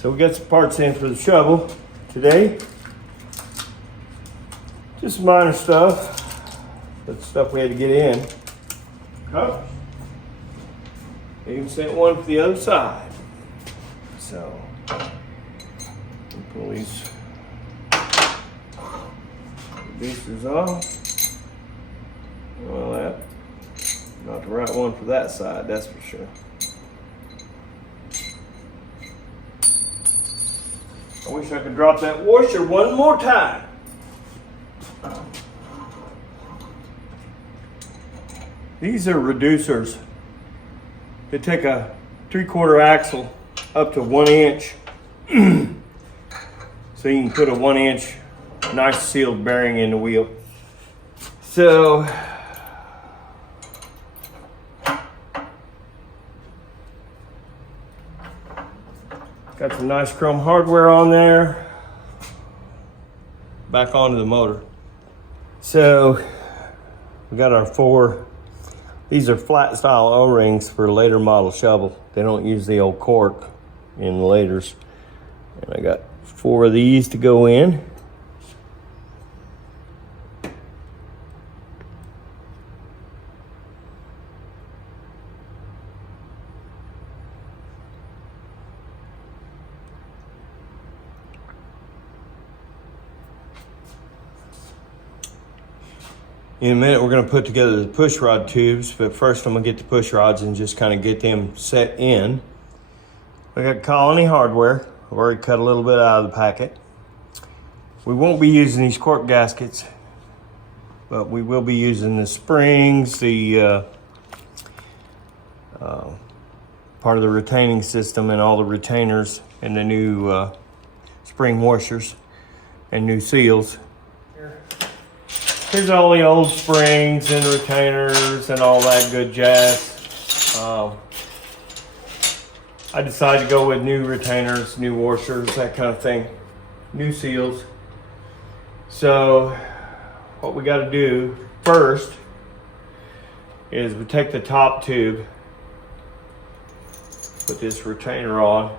So we got some parts in for the shovel today. Just minor stuff. That's stuff we had to get in. Oh. Even sent one for the other side. So we'll pull these pieces off. Well, that's not the right one for that side, that's for sure. I wish I could drop that washer one more time. These are reducers. They take a 3/4 axle up to 1 inch. So you can put a 1 inch nice sealed bearing in the wheel. So got some nice chrome hardware on there. Back onto the motor. So we got our 4, these are flat style O-rings for later model shovel. They don't use the old cork in the laters. And I got 4 of these to go in. In a minute, we're going to put together the pushrod tubes, but first I'm going to get the push rods and just kind of get them set in. We got Colony hardware. I've already cut a little bit out of the packet. We won't be using these cork gaskets, but we will be using the springs, the part of the retaining system and all the retainers and the new spring washers and new seals. Here's all the old springs and retainers and all that good jazz. I decided to go with new retainers, new washers, that kind of thing, new seals. So what we got to do first is we take the top tube, put this retainer on,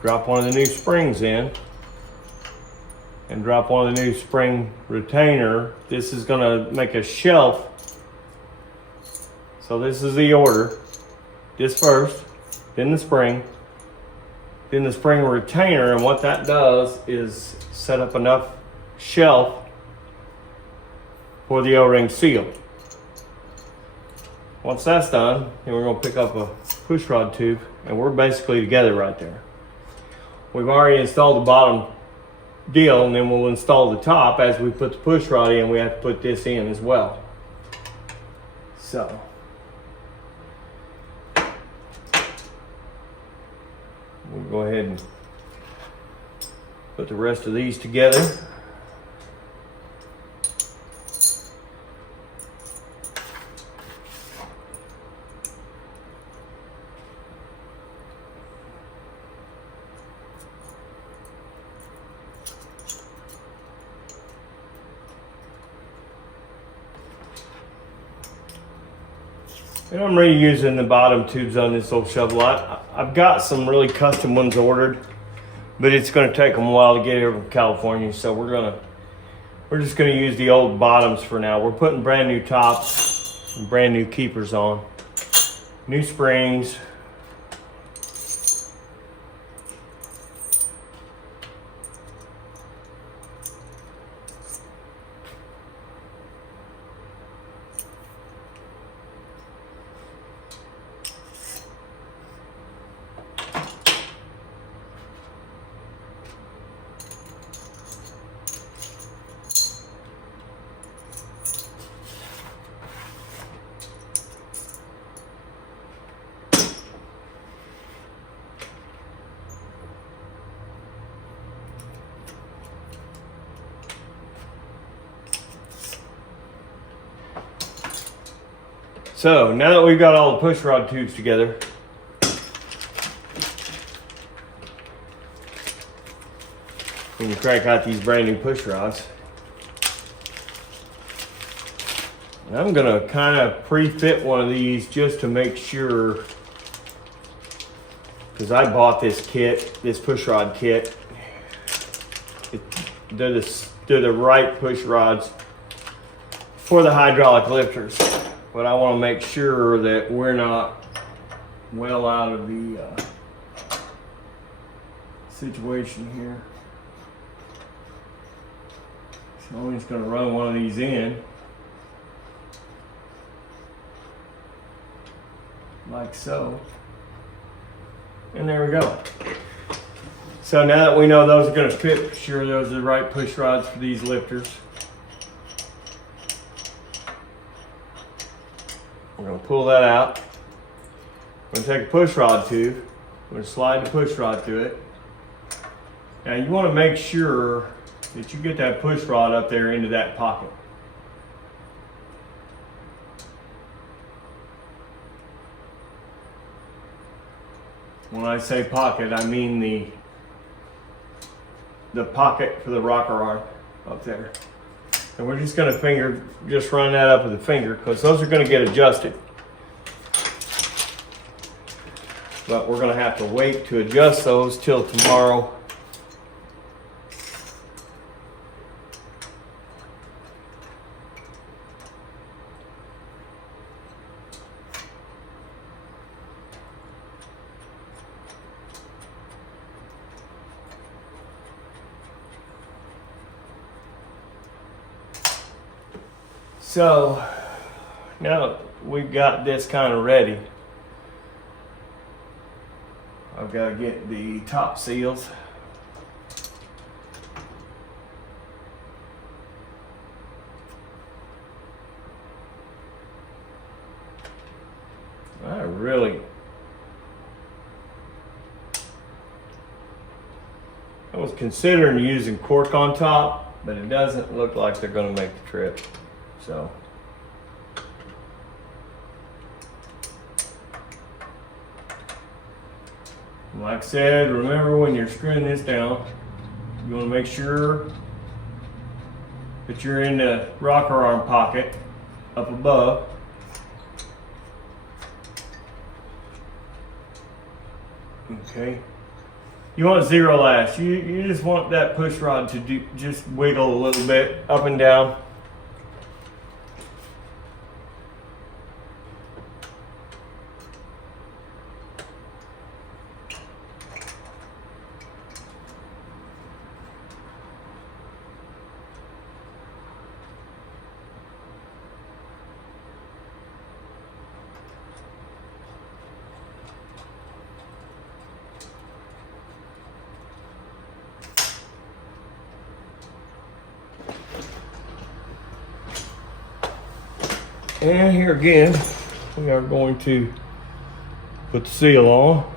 drop one of the new springs in, and drop one of the new spring retainer. This is gonna make a shelf. So this is the order. This first, then the spring retainer, and what that does is set up enough shelf for the O-ring seal. Once that's done, then we're gonna pick up a push rod tube, and we're basically together right there. We've already installed the bottom deal, and then we'll install the top. As we put the push rod in, we have to put this in as well. So we'll go ahead and put the rest of these together. And I'm reusing the bottom tubes on this old shovel. I've got some really custom ones ordered, but it's going to take them a while to get here from California. So we're just going to use the old bottoms for now. We're putting brand new tops and brand new keepers on, new springs. So now that we've got all the push rod tubes together, we can crank out these brand new push rods. And I'm gonna kind of pre-fit one of these just to make sure because I bought this kit, this pushrod kit. They're the right push rods for the hydraulic lifters, but I want to make sure that we're not well out of the situation here. So I'm just going to run one of these in, like so, and there we go. So now that we know those are going to fit, be sure those are the right push rods for these lifters. We're going to pull that out. We're going to take a push rod tube. We're going to slide the push rod through it. Now you want to make sure that you get that push rod up there into that pocket. When I say pocket, I mean the pocket for the rocker arm up there. And we're just going to just run that up with a finger, because those are going to get adjusted. But we're going to have to wait to adjust those till tomorrow. So now we've got this kind of ready. I've got to get the top seals. I was considering using cork on top, but it doesn't look like they're going to make the trip. So like I said, remember when you're screwing this down, you want to make sure that you're in the rocker arm pocket up above. Okay. You want zero lash. You just want that push rod to just wiggle a little bit up and down. And here again, we are going to put the seal on.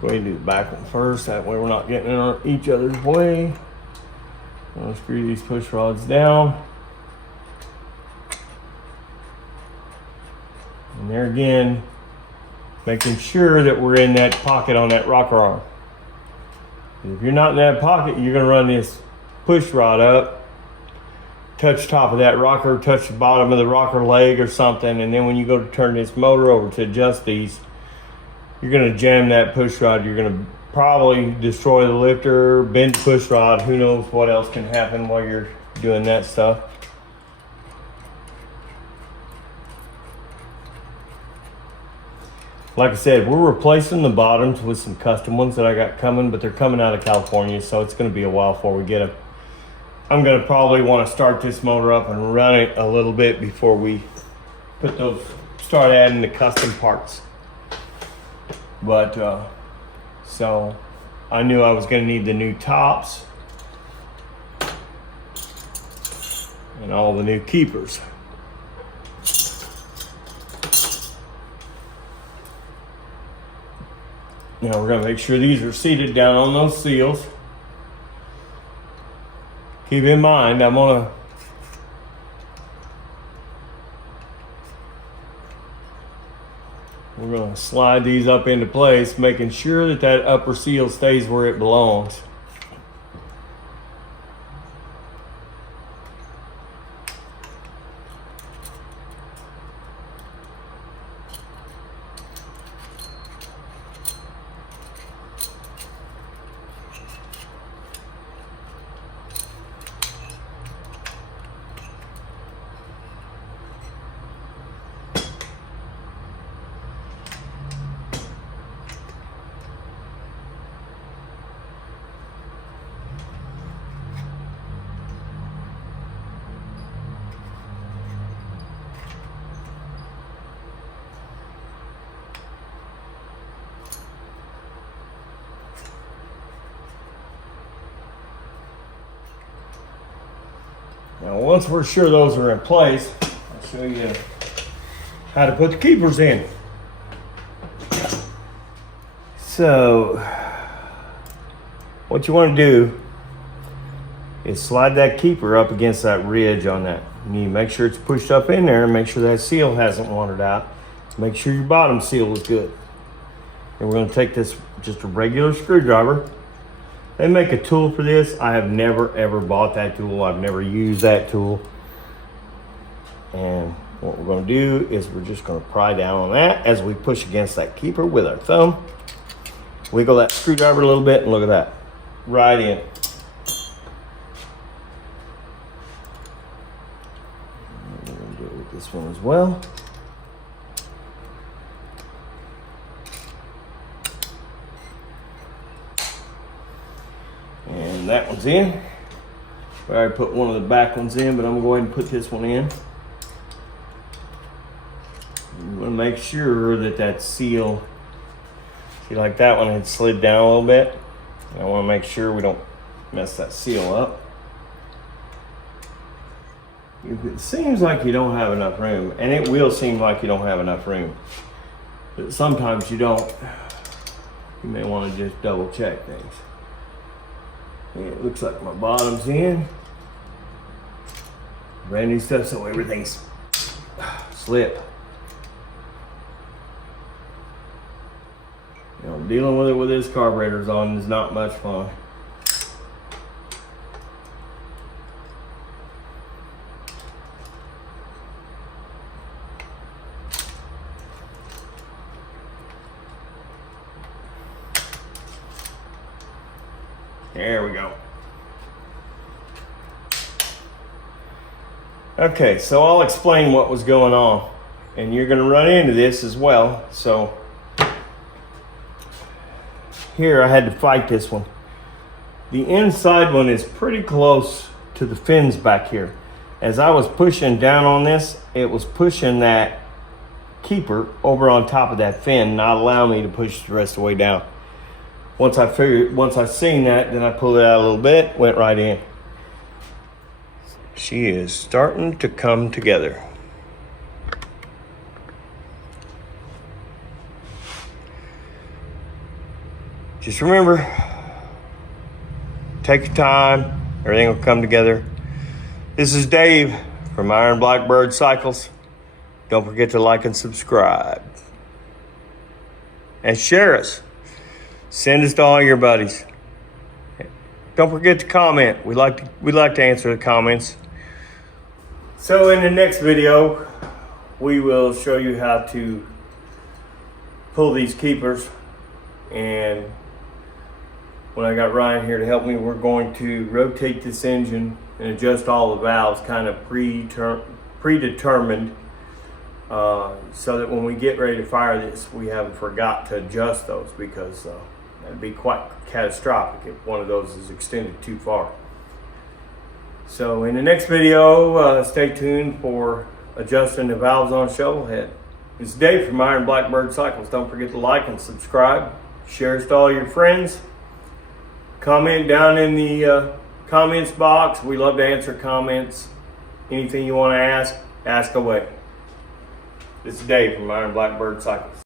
Go ahead and do the back one first, that way we're not getting in each other's way. I'm going to screw these push rods down. And there again, making sure that we're in that pocket on that rocker arm. If you're not in that pocket, you're going to run this push rod up, touch top of that rocker, touch the bottom of the rocker leg or something, and then when you go to turn this motor over to adjust these, you're going to jam that push rod. You're going to probably destroy the lifter, bend the push rod. Who knows what else can happen while you're doing that stuff. Like I said, we're replacing the bottoms with some custom ones that I got coming, but they're coming out of California, so it's going to be a while before we get them. I'm going to probably want to start this motor up and run it a little bit before we start adding the custom parts. But so I knew I was going to need the new tops and all the new keepers. Now we're going to make sure these are seated down on those seals. Keep in mind, we're going to slide these up into place, making sure that that upper seal stays where it belongs. Now once we're sure those are in place, I'll show you how to put the keepers in. So what you want to do is slide that keeper up against that ridge on that. You need to make sure it's pushed up in there and make sure that seal hasn't wandered out. Make sure your bottom seal is good. And we're going to take this, just a regular screwdriver. They make a tool for this. I have never ever bought that tool. I've never used that tool. And what we're going to do is we're just going to pry down on that as we push against that keeper with our thumb. Wiggle that screwdriver a little bit and look at that. Right in. We're going to do it with this one as well. And that one's in. I already put one of the back ones in, but I'm going to go ahead and put this one in. I'm going to make sure that that seal, see, like that one had slid down a little bit. I want to make sure we don't mess that seal up. If it seems like you don't have enough room, and it will seem like you don't have enough room, but sometimes you don't, you may want to just double check things. It looks like my bottom's in. Brand new stuff, so everything's slip. You know, dealing with it with this carburetor's on is not much fun. There we go. Okay, so I'll explain what was going on, and you're going to run into this as well. So here I had to fight this one. The inside one is pretty close to the fins back here. As I was pushing down on this, it was pushing that keeper over on top of that fin, not allowing me to push the rest of the way down. Once I seen that, then I pulled it out a little bit, went right in. She is starting to come together. Just remember, take your time, everything will come together. This is Dave from Iron Blackbird Cycles. Don't forget to like and subscribe. And share us. Send us to all your buddies. Don't forget to comment. We like to answer the comments. So in the next video, we will show you how to pull these keepers. And when I got Ryan here to help me, we're going to rotate this engine and adjust all the valves kind of predetermined, so that when we get ready to fire this, we haven't forgot to adjust those, because that'd be quite catastrophic if one of those is extended too far. So in the next video, stay tuned for adjusting the valves on Shovelhead. It's Dave from Iron Blackbird Cycles. Don't forget to like and subscribe. Share us to all your friends. Comment down in the comments box. We love to answer comments. Anything you want to ask away. This is Dave from Iron Blackbird Cycles.